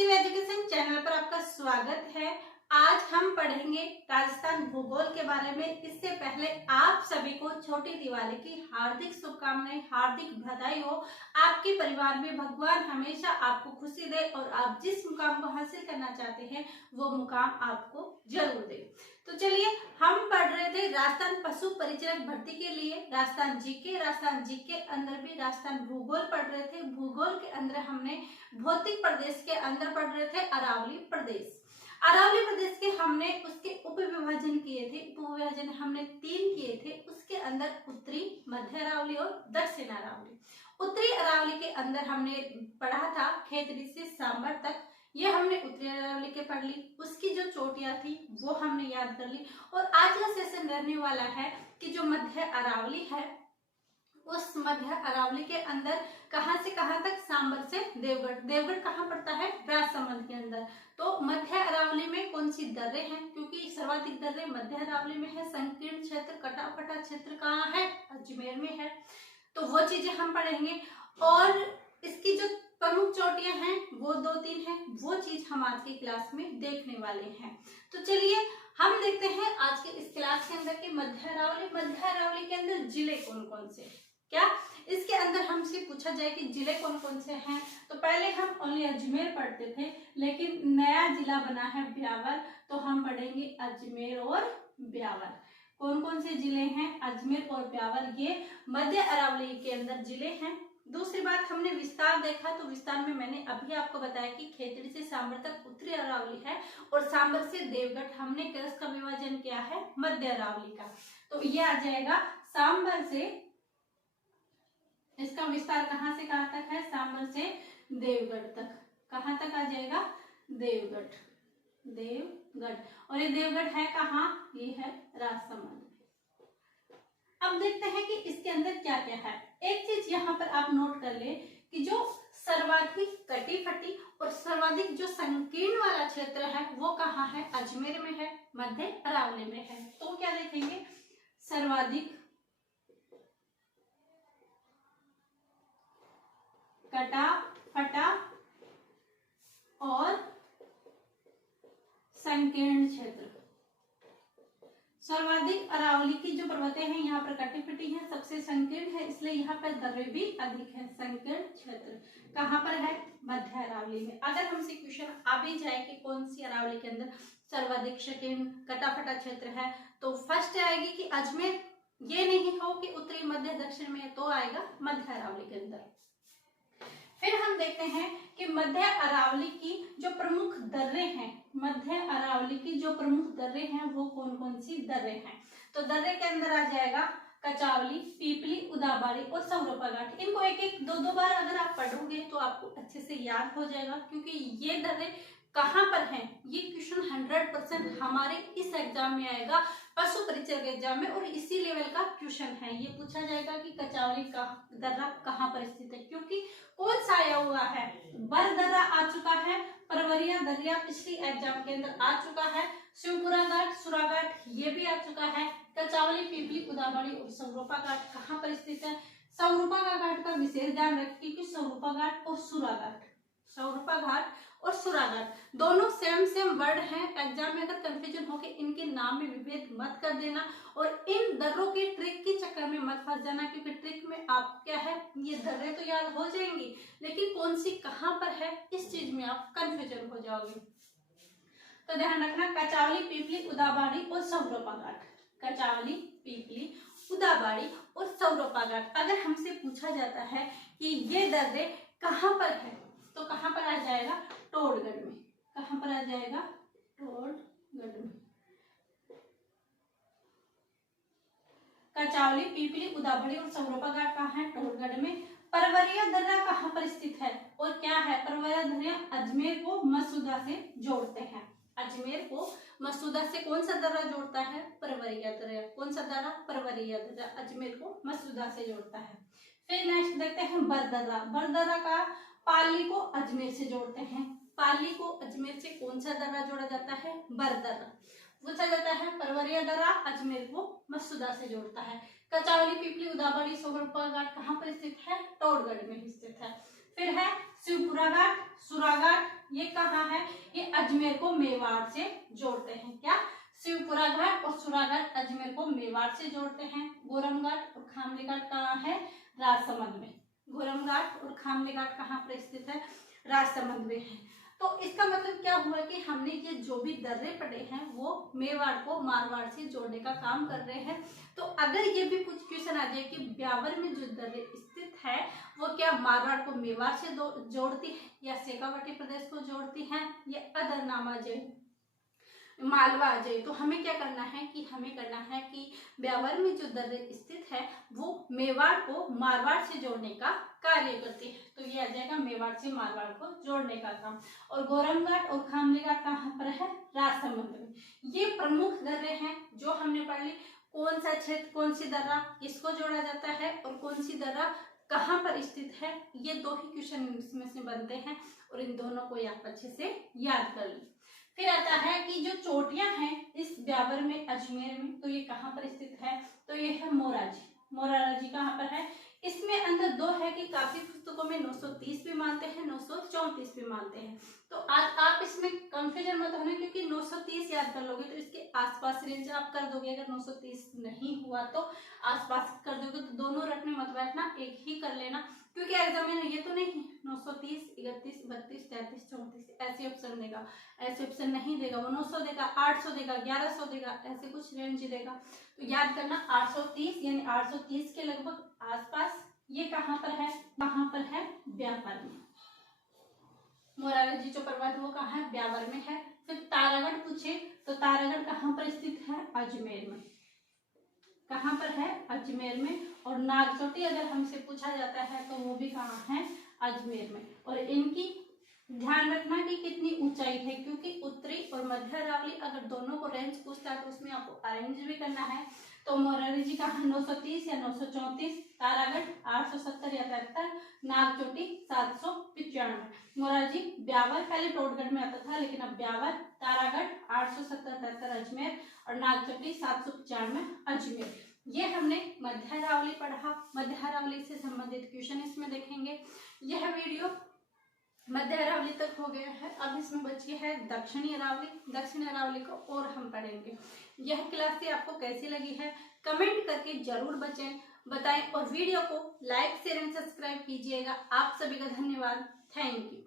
Shiv education channel पर आपका स्वागत है। आज हम पढ़ेंगे राजस्थान भूगोल के बारे में। इससे पहले आप सभी को छोटी दिवाली की हार्दिक शुभकामनाएं, हार्दिक बधाई हो। आपके परिवार में भगवान हमेशा आपको खुशी दे और आप जिस मुकाम को हासिल करना चाहते हैं वो मुकाम आपको जरूर दे। तो चलिए, हम पढ़ रहे थे राजस्थान पशु परिचारक भर्ती के लिए राजस्थान जीके अंदर भी राजस्थान भूगोल पढ़ रहे थे। भूगोल के अंदर हमने भौतिक प्रदेश के अंदर पढ़ रहे थे अरावली प्रदेश। अरावली प्रदेश के हमने उसके उप विभाजन किए थे। उप विभाजन हमने 3 किए थे। उसके अंदर उत्तरी, मध्य अरावली और दक्षिण अरावली। उत्तरी अरावली के अंदर हमने पढ़ा था खेतड़ी से सांबर तक, ये हमने उत्तरी अरावली के पढ़ ली। उसकी जो चोटियां थी वो हमने याद कर ली। और आज का सेशन रहने वाला है कि जो मध्य अरावली है, उस मध्य अरावली के अंदर कहां से कहां तक, सांबर से देवगढ़। देवगढ़ कहां पड़ता है? राजसमंद के अंदर। तो मध्य अरावली में कौन सी दर्रे हैं? क्योंकि सर्वाधिक दर्रे मध्य अरावली में है। संकीर्ण क्षेत्र, कटाफटा क्षेत्र कहाँ है? अजमेर में है। तो वो चीजें हम पढ़ेंगे। और इसकी जो प्रमुख चोटियां हैं वो 2-3 हैं, वो चीज हम आज की क्लास में देखने वाले हैं। तो चलिए हम देखते हैं आज के इस क्लास के अंदर के मध्य अरावली के अंदर जिले कौन कौन से, क्या इसके अंदर हमसे पूछा जाए कि जिले कौन कौन से हैं। तो पहले हम ओनली अजमेर पढ़ते थे, लेकिन नया जिला बना है ब्यावर, तो हम पढ़ेंगे अजमेर और ब्यावर। कौन कौन से जिले हैं? अजमेर और ब्यावर, ये मध्य अरावली के अंदर जिले हैं। दूसरी बात, हमने विस्तार देखा, तो विस्तार में मैंने अभी आपको बताया कि खेतड़ी से सांबर तक उत्तरी अरावली है और सांबर से देवगढ़ हमने किसका विभाजन किया है? मध्य अरावली का। तो ये आ जाएगा सांबर से, इसका विस्तार कहां से कहां तक है? सांबर से देवगढ़ तक। कहां तक आ जाएगा? देवगढ़। और ये देवगढ़ है कहां? ये है राजसमंद। अब देखते हैं कि इसके अंदर क्या क्या है। एक चीज यहाँ पर आप नोट कर ले कि जो सर्वाधिक कटी-फटी और सर्वाधिक जो संकीर्ण वाला क्षेत्र है वो कहाँ है? अजमेर में है, मध्य अरावली में है। तो क्या देखेंगे? सर्वाधिक कटा फटा और संकीर्ण क्षेत्र। सर्वाधिक अरावली की जो पर्वतें हैं यहाँ पर कटी फटी हैं, सबसे संकीर्ण है, इसलिए यहाँ पर दर्रे भी अधिक है। संकीर्ण क्षेत्र कहाँ पर है? मध्य अरावली में। अगर हमसे क्वेश्चन आ भी जाए कि कौन सी अरावली के अंदर सर्वाधिक संकीर्ण कटा फटा क्षेत्र है, तो फर्स्ट आएगी कि अजमेर। ये नहीं हो कि उत्तरी, मध्य, दक्षिण में, तो आएगा मध्य अरावली के अंदर। फिर हम देखते हैं कि मध्य अरावली की जो प्रमुख दर्रे हैं, मध्य अरावली की जो प्रमुख दर्रे हैं वो कौन कौन सी दर्रे हैं। तो दर्रे के अंदर आ जाएगा कचावली, पीपली, उदाबाड़ी और सौरोपा घाट। इनको एक एक दो बार अगर आप पढ़ोगे तो आपको अच्छे से याद हो जाएगा, क्योंकि ये दर्रे कहाँ पर हैं, ये क्वेश्चन 100% हमारे इस एग्जाम में आएगा, पशु परिचय के एग्जाम में, और इसी लेवल का क्वेश्चन है। ये पूछा जाएगा कि कचावली का दर्रा कहाँ पर स्थित है, क्योंकि कौन सा आया हुआ है? बर दर्रा आ चुका है, परवरिया दर्रा पिछली एग्जाम के अंदर आ चुका है, शिवपुरा घाट, सुरा घाट ये भी आ चुका है। कचावली, पीपली, उदाबाड़ी और सौरोपा घाट कहाँ पर स्थित है? सौरोपा का घाट का विशेष ध्यान रखिए कि सौरोपा घाट और सुरा घाट, सौरोपा घाट और सुरा घाट दोनों सेम वर्ड हैं। एग्जाम में अगर कंफ्यूजन हो के इनके नाम में विभेद मत कर देना और इन दर्रों के ट्रिक के चक्कर में मत फंस जाना, क्योंकि ट्रिक में आप क्या है, ये दर्रे तो याद हो जाएंगी लेकिन कौन सी कहां पर है इस चीज में आप कंफ्यूजन हो जाओगे। तो ध्यान रखना, कचावली, पीपली, उदाबाड़ी और सौरोपा घाट। कचावली, पीपली, उदाबाड़ी और सौरोपा घाट। अगर हमसे पूछा जाता है कि ये दर्रे कहां पर है, तो कहां पर आ जाएगा? टोडगढ़ में। कहां पर आ जाएगा? टोडगढ़ में। कचावली, पीपली, उदाबड़ी और सौरोपा घाट कहाँ है? टोडगढ़ में। परवरिया दर्रा कहाँ पर स्थित है और क्या है? परवरिया दर्रा अजमेर को मसूदा से जोड़ते हैं। अजमेर को मसूदा से कौन सा दर्रा जोड़ता है? परवरिया दर्रा। कौन सा दर्रा? परवरिया दर्रा अजमेर को मसूदा से जोड़ता है। फिर नेक्स्ट देखते हैं बरदर्रा। बरदर्रा का पाली को अजमेर से जोड़ते हैं। पाली को अजमेर से कौन सा दर्रा जोड़ा जाता है? बरदर्रा। पूछा जाता है परवरिया दर्रा अजमेर को मसूदा से जोड़ता है। कचावली, पीपली, उदाबाड़ी, सौरोपा घाट कहाँ पर स्थित है? टोडगढ़ में स्थित है। फिर है शिवपुरा घाट, सुरा घाट, ये कहाँ है, ये अजमेर को मेवाड़ से जोड़ते हैं। क्या, शिवपुरा घाट और सुरा घाट अजमेर को मेवाड़ से जोड़ते हैं। गोरम घाट और खामली घाट कहाँ है, राजसमंद में। गोरम घाट और खामली घाट कहाँ पर स्थित है, राजसमंद में है। तो इसका मतलब क्या हुआ कि हमने ये जो भी दर्रे पड़े हैं वो मेवाड़ को मारवाड़ से जोड़ने का काम कर रहे हैं। तो अगर ये भी कुछ क्वेश्चन आ जाए कि ब्यावर में जो दर्रे स्थित है वो क्या मारवाड़ को मेवाड़ से जोड़ती है या शेखावाटी प्रदेश को जोड़ती है या अदर नाम आ जाए, मालवा आ जाए, तो हमें क्या करना है कि हमें करना है कि ब्यावर में जो दर्रे स्थित है वो मेवाड़ को मारवाड़ से जोड़ने का कार्य करती है। तो ये आ जाएगा मेवाड़ से मारवाड़ को जोड़ने का काम। और गोरम घाट और खामली घाट कहाँ पर है, राजसमंद में। ये प्रमुख दर्रे हैं जो हमने पढ़ ली। कौन सा क्षेत्र, कौन सी दर्रा किसको जोड़ा जाता है और कौन सी दर्रा कहाँ पर स्थित है, ये दो ही क्वेश्चन इसमें से बनते हैं और इन दोनों को आप अच्छे से याद कर ली। फिर आता है कि जो चोटियां हैं इस ब्यावर में अजमेर में, तो ये कहाँ पर स्थित है, तो ये है मोराजी। मोराजी कहाँ पर है, इसमें अंदर दो है कि काफी पुस्तकों में 930 भी मानते हैं, 934 भी मानते हैं। तो आज आप इसमें कंफ्यूजन मत होना, क्योंकि 930 याद कर लोगे तो इसके आसपास रेंज आप कर दोगे। अगर 930 नहीं हुआ तो आसपास कर दोगे, तो दोनों रटने मत बैठना, एक ही कर लेना, क्योंकि एग्जाम में ये तो नहीं 930, 31, 32, 33, 34 ऐसे ऑप्शन देगा, ऐसे ऑप्शन नहीं देगा। वो 900 देगा, 800 देगा, 1100 देगा, ऐसे कुछ रेंज देगा। तो याद करना 830 यानी 830 के लगभग आसपास। ये कहाँ पर है, कहाँ पर है, ब्यावर में। मोरारजी जो पर्वत वो कहाँ है, ब्यावर में है। फिर तारागढ़ पूछे तो तारागढ़ कहाँ पर स्थित है, अजमेर में। कहाँ पर है, अजमेर में। और नागचोटी अगर हमसे पूछा जाता है तो वो भी कहाँ है, अजमेर में। और इनकी ध्यान रखना कि कितनी ऊंचाई है, क्योंकि उत्तरी और मध्य अरावली अगर दोनों को रेंज पूछता है तो उसमें आपको अरेंज भी करना है। तो मोरारजी कहाँ 930 या 934, तारागढ़ 870 या 73, नागचोटी 795। मोरारजी ब्यावर पहले टोटगढ़ में आता था, लेकिन अब ब्यावर, तारागढ़ 870, 73 अजमेर और नागचोटी 795 अजमेर। ये हमने मध्य अरावली पढ़ा। मध्य अरावली से संबंधित क्वेश्चन इसमें देखेंगे। यह वीडियो मध्य अरावली तक हो गया है, अब इसमें बची है दक्षिणी अरावली। दक्षिण अरावली को और हम पढ़ेंगे। यह क्लास आपको कैसी लगी है कमेंट करके जरूर बताएं और वीडियो को लाइक शेयर एंड सब्सक्राइब कीजिएगा। आप सभी का धन्यवाद। Thank you.